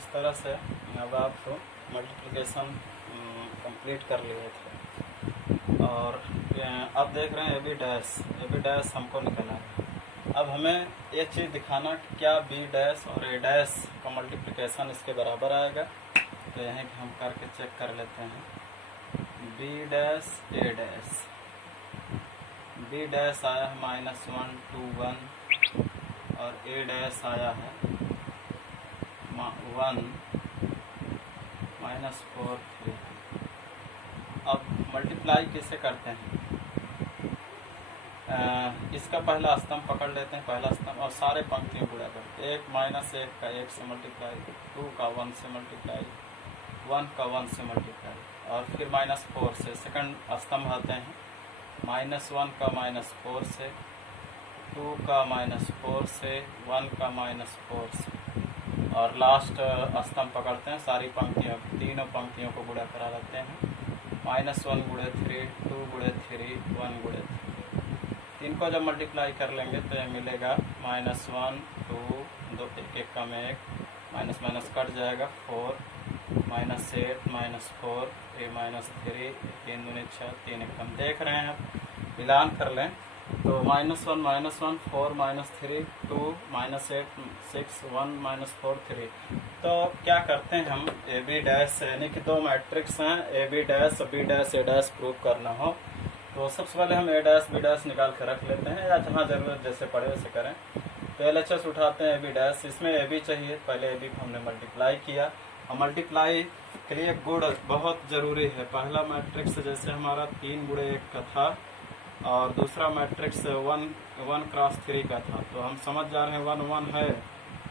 इस तरह से अब आप मल्टीप्लिकेशन कंप्लीट कर लिए थे और अब देख रहे हैं ए बी डैश हमको निकला है। अब हमें ये चीज़ दिखाना कि क्या बी डैश और ए डैश का मल्टीप्लिकेशन इसके बराबर आएगा। तो यहीं हम करके चेक कर लेते हैं। B dash A dash, B dash आया है -1 2 1 और ए डैश आया है 1 -4 3। अब मल्टीप्लाई कैसे करते हैं? इसका पहला स्तंभ पकड़ लेते हैं, पहला स्तंभ, और सारे पंक्तियों गुणा करते हैं। 1 का 1 से मल्टीप्लाई, 2 का 1 से मल्टीप्लाई, 1 का 1 से मल्टीप्लाई, और फिर -4 से सेकंड स्तंभ आते हैं। -1 का -4 से, 2 का -4 से, 1 का -4 से, और लास्ट स्तंभ पकड़ते हैं। सारी पंक्तियों, तीनों पंक्तियों को गुणा करा लेते हैं। -1 गुणे 3, 2 गुणे 3, 1 गुणे 3। इनको जब मल्टीप्लाई कर लेंगे तो ये मिलेगा -1 2 2 1 कम 1, माइनस माइनस कट जाएगा, 4 -8 -4 3 3 दूनी 6 3 1 कम। देख रहे हैं, मिलान कर लें तो -1 -1 4 -3 2 -8 6 1 -4 3। तो क्या करते हैं हम, ए बी डैश यानी कि दो मैट्रिक्स हैं, A B dash B dash A dash prove करना हो तो सबसे पहले हम ए डैश बी डैश निकाल कर रख लेते हैं, या जहाँ जरूरत जैसे पड़े वैसे करें। तो LHS उठाते हैं ए बी डैश, इसमें ए बी चाहिए, पहले ए बी को हमने मल्टीप्लाई किया। और मल्टीप्लाई के लिए गुण बहुत ज़रूरी है। पहला मैट्रिक्स जैसे हमारा 3 गुणे 1 का था और दूसरा मैट्रिक्स 1 क्रॉस 3 का था, तो हम समझ जा रहे हैं 1 1 है,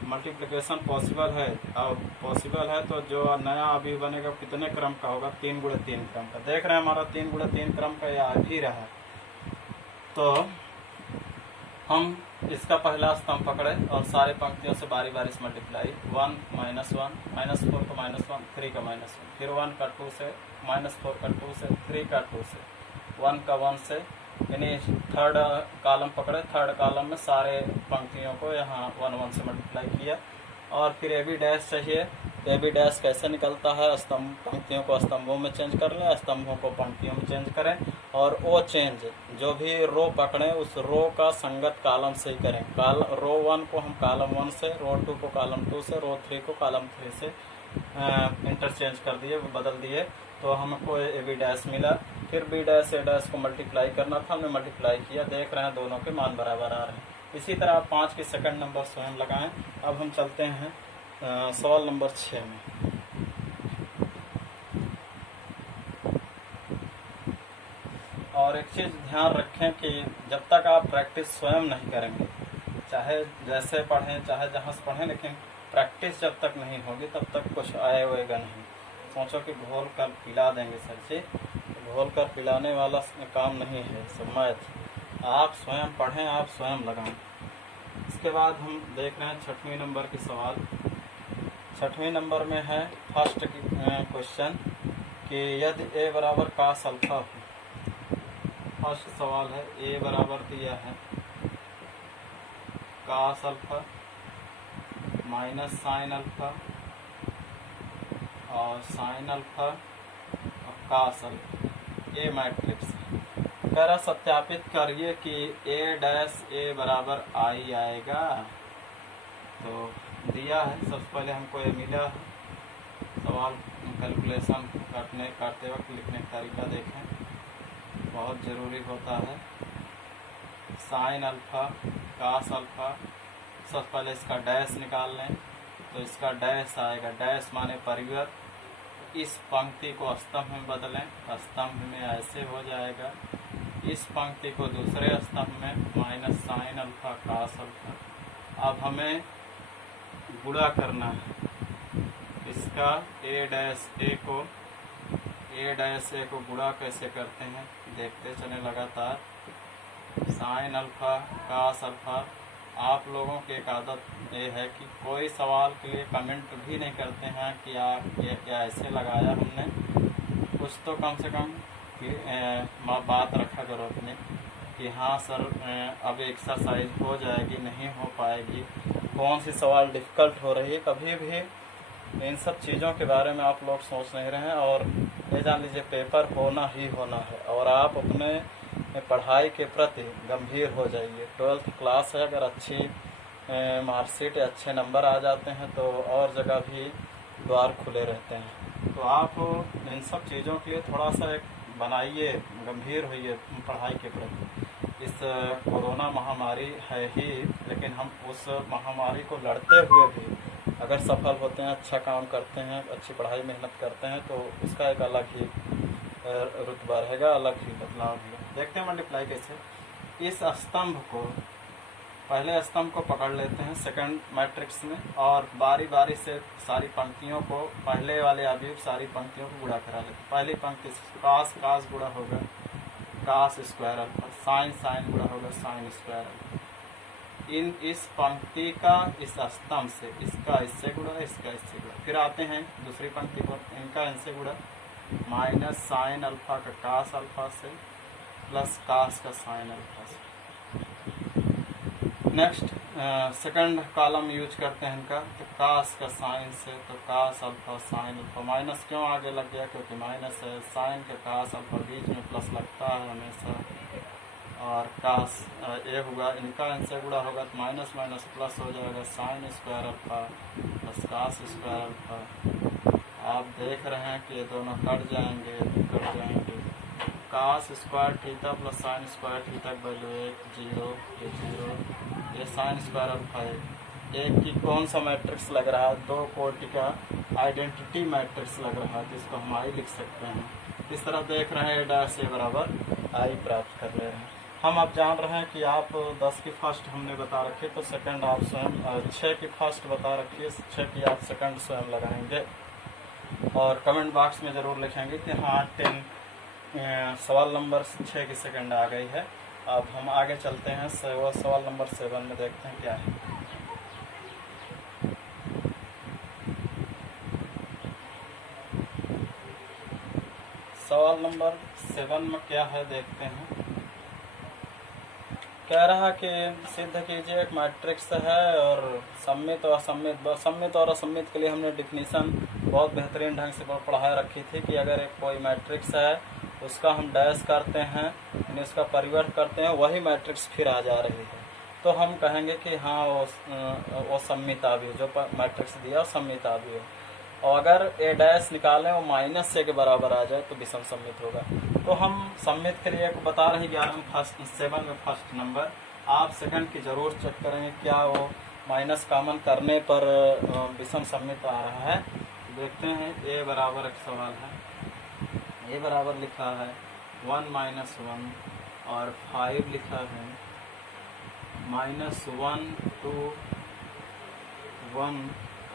मल्टीप्लिकेशन पॉसिबल है। अब पॉसिबल है तो जो नया अभी बनेगा कितने क्रम का होगा, 3 गुणे 3 क्रम का। देख रहे हैं हमारा 3 गुणे 3 क्रम का यह आ भी रहा है। तो हम इसका पहला स्तंभ पकड़े और सारे पंक्तियों से बारी बारी से मल्टीप्लाई। 1 -1 -4 का -1 3 का -1, फिर 1 का 2 से, -4 का 2 से, 3 का 2 से, 1 का 1 से, यानी थर्ड कॉलम पकड़े, थर्ड कॉलम में सारे पंक्तियों को यहाँ 1 1 से मल्टीप्लाई किया। और फिर ए बी डैश चाहिए। ए बी डैश कैसे निकलता है, स्तंभ पंक्तियों को स्तंभों में चेंज कर लें, स्तंभों को पंक्तियों में चेंज करें, और वो चेंज जो भी रो पकड़ें उस रो का संगत कॉलम से ही करें। रो 1 को हम कॉलम 1 से, रो 2 को कॉलम 2 से, रो 3 को कॉलम 3 से इंटरचेंज कर दिए, बदल दिए, तो हमको ए बी डैश मिला। फिर बी डैश ए डैश को मल्टीप्लाई करना था, हमने मल्टीप्लाई किया। देख रहे हैं दोनों के मान बराबर आ रहे हैं। इसी तरह आप 5 के सेकंड नंबर स्वयं लगाएं। अब हम चलते हैं सवाल नंबर 6 में। और एक चीज़ ध्यान रखें कि जब तक आप प्रैक्टिस स्वयं नहीं करेंगे, चाहे जैसे पढ़ें चाहे जहाँ से पढ़ें, लेकिन प्रैक्टिस जब तक नहीं होगी तब तक कुछ आएगा नहीं। सोचो कि घोल कर पिला देंगे सर जी, घोल कर पिलाने वाला काम नहीं है सब मैथ। आप स्वयं पढ़ें, आप स्वयं लगाएं। इसके बाद हम देख रहे हैं 6वें नंबर के सवाल। 6वें नंबर में है फर्स्ट क्वेश्चन कि यदि ए बराबर cos अल्फा हो। फर्स्ट सवाल है, ए बराबर दिया है cos alpha minus sine alpha और साइन अल्फा और cos अल्फा, ए मैट्रिक्स कह रहा सत्यापित करिए कि ए डैश ए बराबर आई आएगा। तो दिया है, सबसे पहले हमको ये मिला है। सवाल कैलकुलेशन करते वक्त लिखने का तरीका देखें, बहुत ज़रूरी होता है। साइन अल्फा cos अल्फा, सबसे पहले इसका डैश निकाल लें तो इसका डैश आएगा, डैश माने परिवर्त। इस पंक्ति को स्तंभ में बदलें, स्तंभ में ऐसे हो जाएगा। इस पंक्ति को दूसरे स्तंभ में minus sine alpha cos alpha. अब हमें गुणा करना है इसका ए डैश ए को गुणा कैसे करते हैं देखते चलें लगातार। साइन अल्फा cos अल्फा, आप लोगों की एक आदत ये है कि कोई सवाल के लिए कमेंट भी नहीं करते हैं कि आप ये क्या ऐसे लगाया हमने। कुछ तो कम से कम बात रखा करो अपने कि हाँ सर अब एक्सरसाइज हो जाएगी, नहीं हो पाएगी, कौन सी सवाल डिफ़िकल्ट हो रही है। कभी भी इन सब चीज़ों के बारे में आप लोग सोच नहीं रहे हैं, और ये जान लीजिए पेपर होना ही होना है, और आप अपने पढ़ाई के प्रति गंभीर हो जाइए। 12th क्लास है, अगर अच्छी मार्कशीट या अच्छे नंबर आ जाते हैं तो और जगह भी द्वार खुले रहते हैं। तो आप इन सब चीज़ों के लिए थोड़ा सा एक बनाइए, गंभीर होइए पढ़ाई के प्रति। इस कोरोना महामारी है ही, लेकिन हम उस महामारी को लड़ते हुए भी अगर सफल होते हैं, अच्छा काम करते हैं, अच्छी पढ़ाई मेहनत करते हैं, तो उसका एक अलग ही रुतबा रहेगा, अलग ही बदलाव होगा। देखते हैं मल्टीप्लाई कैसे। इस स्तंभ को, पहले स्तंभ को पकड़ लेते हैं सेकंड मैट्रिक्स में, और बारी बारी से सारी पंक्तियों को, पहले वाले अवयव सारी पंक्तियों को गुणा करा लेते हैं। पहली पंक्ति कास कास गुणा होगा cos square alpha, sine sine गुणा होगा साइन स्क्वायर अल्फा। इस पंक्ति का इस स्तंभ से, इसका इससे गुणा, इसका इससे गुणा। फिर आते हैं दूसरी पंक्ति पर, इनका इनसे गुणा, माइनस साइन अल्फा का कास अल्फा से प्लस कास का साइन अल्फा से। नेक्स्ट सेकंड कॉलम यूज करते हैं इनका, तो कास का साइन से, तो cos alpha sine alpha. Minus क्यों आगे लग गया, क्योंकि माइनस है। साइन का कास अल्फा, बीच में प्लस लगता है हमेशा, और कास ये हुआ, इनका इनसे गुणा होगा तो माइनस माइनस प्लस हो जाएगा, sine square alpha plus cos square alpha. आप देख रहे हैं कि ये दोनों कट जाएंगे, कट जाएंगे। Cos square theta plus sine square theta की वैल्यू 1 0, ये 0, ये साइन स्क्वायर अल्फा है। एक की कौन सा मैट्रिक्स लग रहा है, दो कोटि का आइडेंटिटी मैट्रिक्स लग रहा है, जिसको हम आई लिख सकते हैं। इस तरह देख रहे हैं डैश ए बराबर आई प्राप्त कर ले रहे हैं। हम अब जान रहे हैं कि आप 10 की फर्स्ट हमने बता रखी, तो सेकंड आप स्वयं 6 की फर्स्ट बता रखी है, 6 की आप सेकंड स्वयं लगाएंगे, और कमेंट बॉक्स में ज़रूर लिखेंगे कि हाँ 10 सवाल नंबर 6 की सेकंड आ गई है। अब हम आगे चलते हैं, सवाल नंबर 7 में देखते हैं क्या है। सवाल नंबर 7 में क्या है देखते हैं। कह रहा कि सिद्ध कीजिए एक मैट्रिक्स है, और सम्मित और असम्मित, सम्मित और असम्मित के लिए हमने डिफिनीशन बहुत बेहतरीन ढंग से पढ़ा रखी थी कि अगर एक कोई मैट्रिक्स है, उसका हम डैश करते हैं, यानी उसका परिवर्त करते हैं, वही मैट्रिक्स फिर आ जा रही है, तो हम कहेंगे कि हाँ वो सम्मित अवयव, जो मैट्रिक्स दिया वो सम्मित अवयव। और अगर ए डैश निकालें वो माइनस से के बराबर आ जाए तो विषम सम्मित होगा। तो हम सम्मित के लिए बता रहे हैं 11 में फर्स्ट, 7 में फर्स्ट नंबर। आप सेकंड की जरूर चेक करेंगे क्या वो माइनस कॉमन करने पर विषम सम्मित आ रहा है। देखते हैं। ए बराबर एक सवाल है, ए बराबर लिखा है 1 - 1 और 5 लिखा है -1 2 1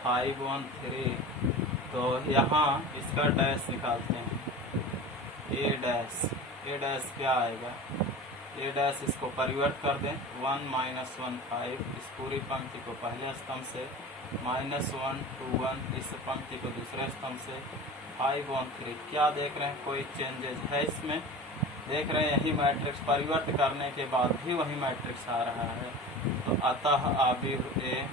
5 1 3। तो यहाँ इसका डैश निकालते हैं, ए डैश क्या आएगा, ए डैश इसको परिवर्त कर दें 1 - 1 5, इस पूरी पंक्ति को पहले स्तंभ से, -1 2 1 इस पंक्ति को दूसरे स्तंभ से, 5 1 3। क्या देख रहे हैं, कोई चेंजेज है इसमें? देख रहे हैं यही मैट्रिक्स परिवर्त करने के बाद भी वही मैट्रिक्स आ रहा है। तो अतः अवयव ए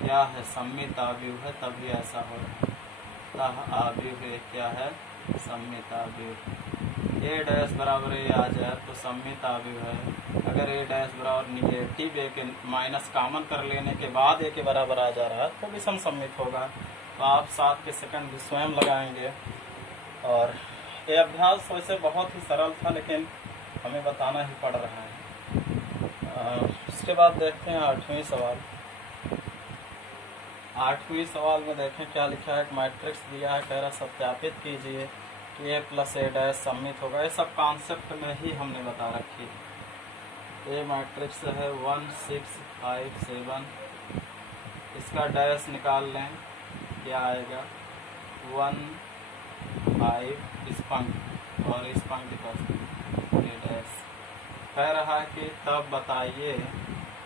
क्या है, सम्मित अवयव है, तभी ऐसा हो रहा है। अतः अवयव ए क्या है, सम्मित अवयव। ए डैश बराबर ए आ जाए तो सम्मित अवयव है। अगर ए डैश बराबर निगेटिव ए के माइनस कॉमन कर लेने के बाद ए के बराबर आ जा रहा है तो विषम सम्मित होगा। तो आप 7 के सेकंड भी स्वयं लगाएंगे। और ये अभ्यास वैसे बहुत ही सरल था, लेकिन हमें बताना ही पड़ रहा है। उसके बाद देखते हैं 8वें सवाल। 8वें सवाल में देखें क्या लिखा है। एक मैट्रिक्स दिया है, कह रहा सत्यापित कीजिए कि ए प्लस ए डैश सम्मित होगा। ये सब कॉन्सेप्ट में ही हमने बता रखी है। ये मैट्रिक्स है 1 6 5 7, इसका डैश निकाल लें, क्या आएगा 1 5 इस पंक्ति और इस पंक्ति पर ए डैश। कह रहा है कि तब बताइए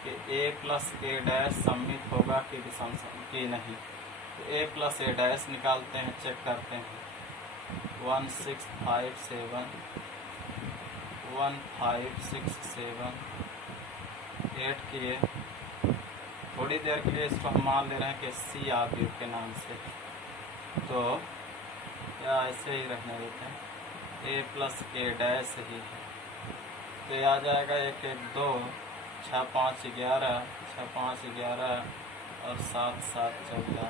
कि ए प्लस ए डैश सम्मित होगा कि विषम की नहीं। तो ए प्लस ए डैश निकालते हैं, चेक करते हैं। 1 6 5 7 1 5 6 7 8 किए। थोड़ी देर के लिए इसको हम मान ले रहे हैं कि सी अवयव के नाम से। तो या ऐसे ही रहने देते हैं, ए प्लस ए डैश ही है। तो ये आ जाएगा 1 1 2, 6 5 11, 6 5 11 और 7 7 14।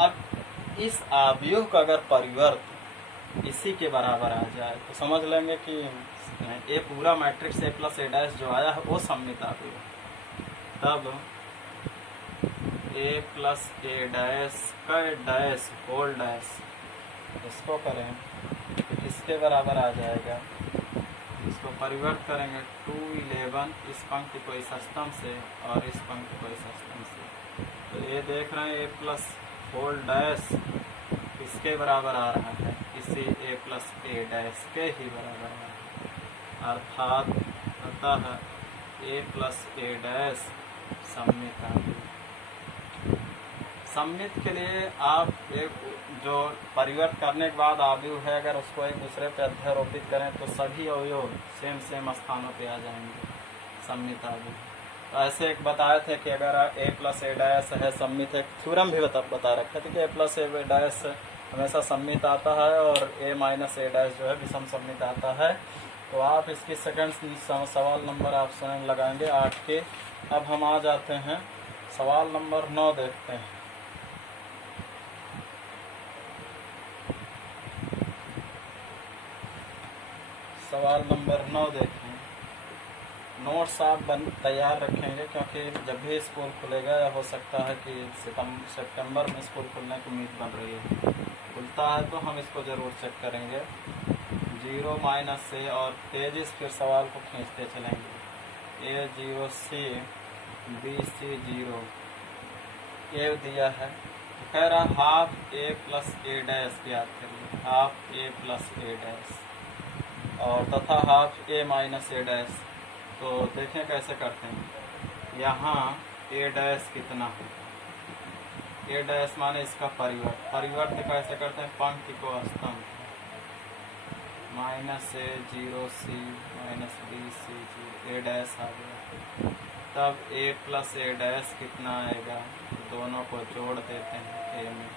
अब इस आव्यूह का अगर परिवर्त इसी के बराबर आ जाए तो समझ लेंगे कि ये पूरा matrix A plus A dash जो आया है वो सममित आव्यूह है। तब ए प्लस ए डैश का डैश होल डैश इसको करें तो किसके बराबर आ जाएगा, इसको परिवर्त करेंगे 2 11, इस पंक्ति को इस स्तंभ से और इस पंक्ति को इस स्तंभ से। तो ये देख रहे हैं ए प्लस होल डैश इसके बराबर आ रहा है, इसी ए प्लस ए डैश के ही बराबर आ रहा है। अर्थात अतः ए प्लस ए डैश सममित आव्यूह। सममित के लिए आप एक जो परिवर्त करने के बाद आव्यूह है अगर उसको एक दूसरे पे अध्यारोपित करें तो सभी अवयव सेम स्थानों पे आ जाएंगे सममित आव्यूह। तो ऐसे एक बताए थे कि अगर ए प्लस ए डैश है सममित, एक थ्योरम भी बता रखे थे कि ए प्लस ए डैश हमेशा सममित आता है और ए माइनस ए डैश जो है विषम सममित आता है। तो आप इसकी सेकंड सवाल नंबर आप स्वयं लगाएंगे 8 के। अब हम आ जाते हैं सवाल नंबर 9 देखते हैं। सवाल नंबर 9 देखें। नोट्स आप तैयार रखेंगे क्योंकि जब भी स्कूल खुलेगा या हो सकता है कि सितंबर में स्कूल खुलने की उम्मीद बन रही है, खुलता है तो हम इसको ज़रूर चेक करेंगे। 0 माइनस से और तेजी से फिर सवाल को खींचते चलेंगे। ए 0 सी बी सी 0 ये दिया है तो कह रहा हाफ ए प्लस ए डैश याद करिए, हाफ ए प्लस ए डैश और तथा हाफ ए माइनस ए डैश। तो देखें कैसे करते हैं। यहाँ ए डैश कितना है, ए डैश माने इसका परिवर्त कैसे करते हैं, पंक्ति को स्तंभ माइनस ए 0 सी माइनस बी सी 0 ए डैश आ गया। तब ए प्लस ए डैश कितना आएगा, दोनों को जोड़ देते हैं ए में,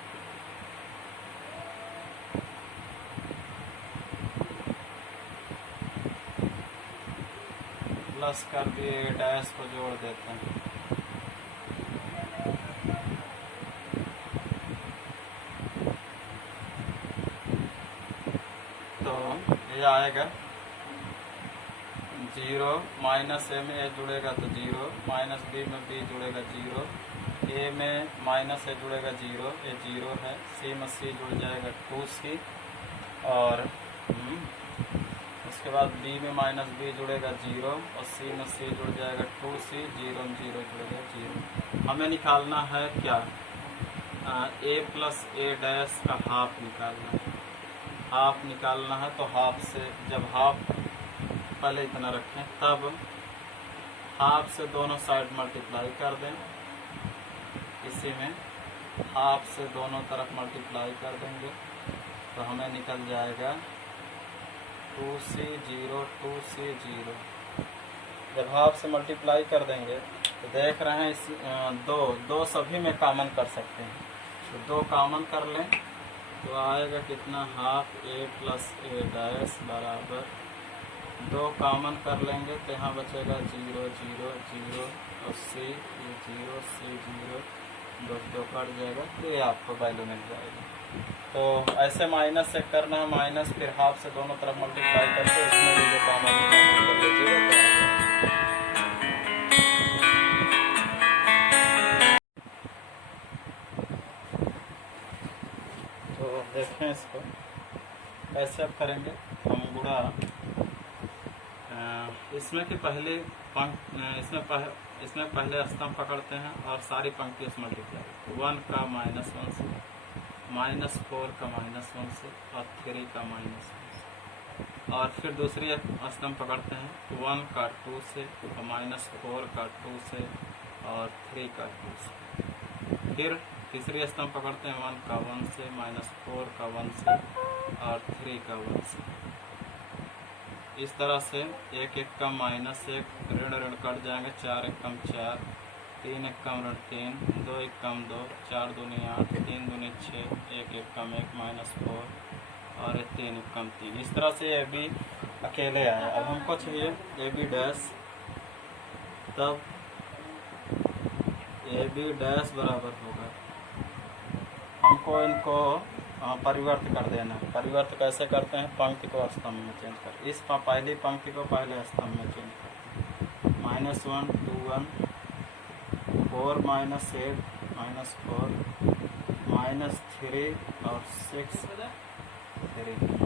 प्लस कर दिए ए डैश को जोड़ देते हैं। तो ये आएगा 0 माइनस ए में ए जुड़ेगा तो 0, माइनस बी में बी जुड़ेगा 0, ए में माइनस ए जुड़ेगा 0, ये 0 है, सी में सी जुड़ जाएगा 2c और उसके बाद बी में माइनस बी जुड़ेगा 0 और सी में सी जुड़ जाएगा 2c, 0 में 0 जुड़ेगा 0। हमें निकालना है क्या, ए प्लस ए डैश का हाफ निकालना है। हाफ निकालना है तो हाफ से जब हाफ पहले इतना रखें तब हाफ से दोनों साइड मल्टीप्लाई कर दें, इसी में हाफ से दोनों तरफ मल्टीप्लाई कर देंगे तो हमें निकल जाएगा 2c 0 2c 0। जब हाफ से मल्टीप्लाई कर देंगे तो देख रहे हैं इस दो सभी में कॉमन कर सकते हैं, तो 2 कॉमन कर लें तो आएगा कितना, हाफ ए प्लस ए डैश बराबर 2 कॉमन कर लेंगे तो यहाँ बचेगा 0 0 0 और सी 0 सी 0 2 कट जाएगा तो ये आपको वैल्यू मिल जाएगी। तो ऐसे माइनस से करना है, माइनस फिर हाफ से दोनों तरफ मल्टीप्लाई करके इसमें भी जो कॉमन कर लीजिएगा। तो देखें इसको कैसे अब करेंगे हम गुणा, इसमें कि पहले इसमें पहले स्तंभ पकड़ते हैं और सारी पंक्तियों से मल्टीप्लाई, 1 का -1 से, -4 का -1 से और 3 का -1 से, और फिर दूसरी स्तंभ पकड़ते हैं 1 का 2 से और -4 का 2 से और 3 का 2 से। फिर तीसरी स्तंभ पकड़ते हैं 1 का 1 से, -4 का 1 से और 3 का 1 से। इस तरह से 1 1 का -1 ऋण ऋण कट जाएंगे, 4 1 कम 4 3 एक कम 3, 2 एक कम 2, 4 दूनी 8, 3 दूनी 6, 1 एक कम 1 -4 और 3 एक कम 3। इस तरह से ए बी अकेले आया। अब हमको चाहिए ए बी डैश, तब ए बी डैश बराबर होगा, हमको इनको परिवर्त कर देना। परिवर्त कैसे करते हैं? पंक्ति को स्तंभ में चेंज कर, इस पहली पंक्ति को पहले स्तंभ में चेंज कर। -1 2 1 4 -8 -4 -3 और 6 3।